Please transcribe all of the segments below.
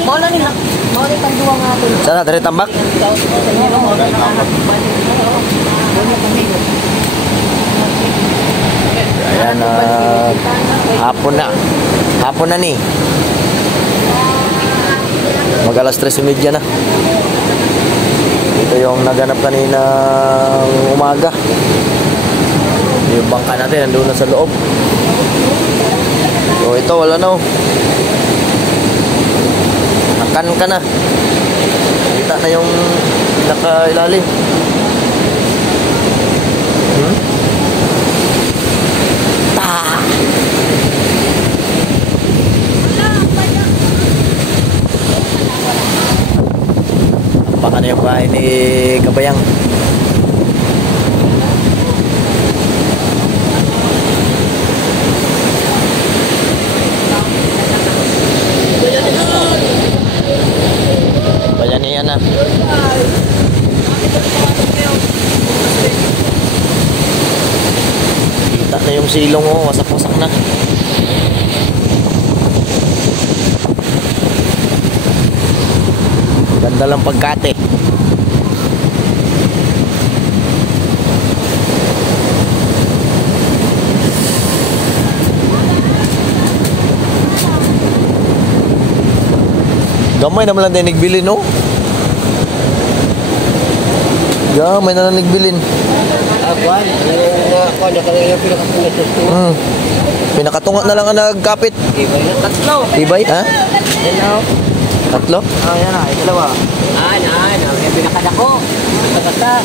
Bola nila. Bola panduwa nga ito. Sana dari tambak. Ayan, hapon na. Hapon na ni. Mag alas 3:30 na. Ito yung naganap kanina umaga. Yung bangka natin nandun na sa loob. So ito wala na. Nakan ka na. Kita na yung pinakailalim. Baka na yung bahay ni Kabayang. Bayanihan na. Kita na yung silong mo, wasak-wasak na. Ganda lang pagkate. Gamay naman lang tayo nagbilin, no? Gamay na lang nagbilin. Kuan, yung pinakatunga. Pinakatunga na lang ang nagkapit. Tatlo. Tibay, ha? Hello. Tatlo? Oh, yan na, dalawa. Yung pinakadako. Basta.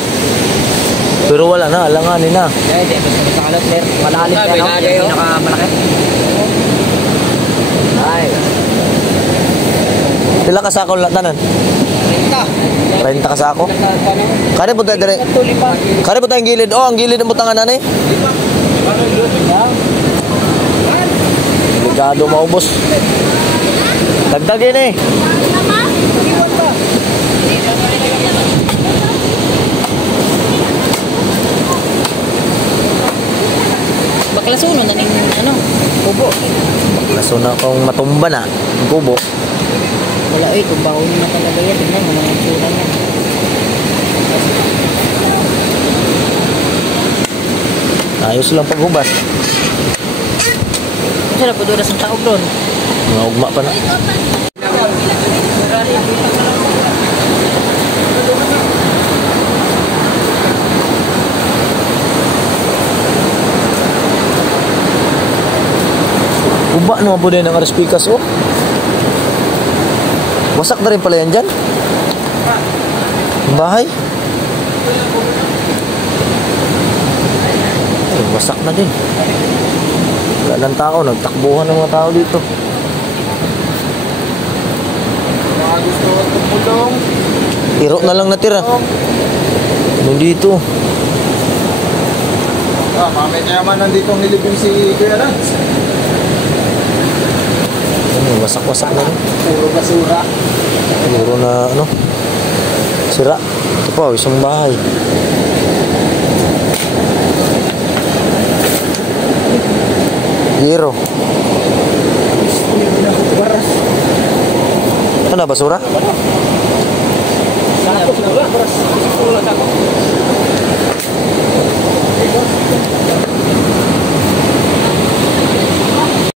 Pero wala na, alanganin na. Hindi, basta kalat, sir. Malalim yan, no? Yung pinakamalaki. Ay. Pila ka sako lang tanan? 30 ka sako? Kare po tayo dire. Kare po tayong gilid. Oh, ang gilid ng butangan na ni. Delikado maubos. Dagdagin eh. Baklasuno na ning ano, kubo. Baklasuno akong matumba na. Ang kubo. Wala eh, kung baho naman talaga yan. Tingnan mo mga tsura niya. Ayos lang paghubas. Masarap po doon sa taog doon. Mga ugma pa na. Ugma naman po din ang araspikas, oh. Wasak na rin pala yan dyan. Ang bahay. Ay, wasak na din. Wala lang tao. Nagtakbuhan ng mga tao dito. Gusto ko tumulong. Iro na lang natira. Nandito. Mamay naman nandito ang nilibing si Kuya Lance. Wasak-wasak na rin. Puro basura. Puro na ano, sira. Ito pa, isang bahay. Zero. Ano, basura? Sako, basura.